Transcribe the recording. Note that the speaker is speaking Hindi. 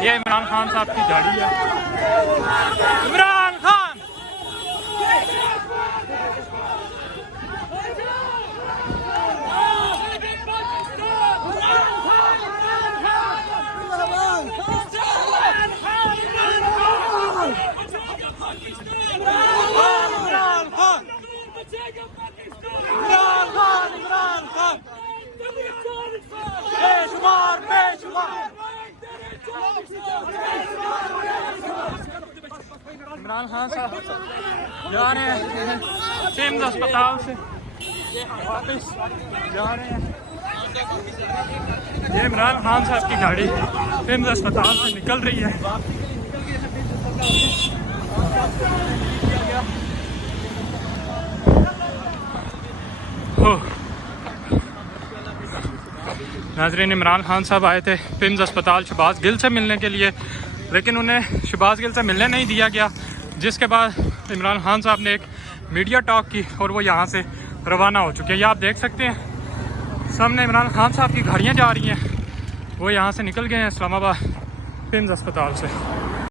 ये इमरान खान साहब की गाड़ी है। इमरान खान इमरान खान साहब जा रहे हैं सिंध अस्पताल से वापस जा रहे हैं। ये इमरान खान साहब की गाड़ी सिंध अस्पताल से निकल रही है। नाज़रीन, इमरान खान साहब आए थे पिम्स अस्पताल शहबाज गिल से मिलने के लिए, लेकिन उन्हें शहबाज गिल से मिलने नहीं दिया गया, जिसके बाद इमरान खान साहब ने एक मीडिया टॉक की और वो यहाँ से रवाना हो चुके हैं। ये आप देख सकते हैं सामने इमरान खान साहब की गाड़ियाँ जा रही हैं, वो यहाँ से निकल गए हैं इस्लामाबाद पिम्स अस्पताल से।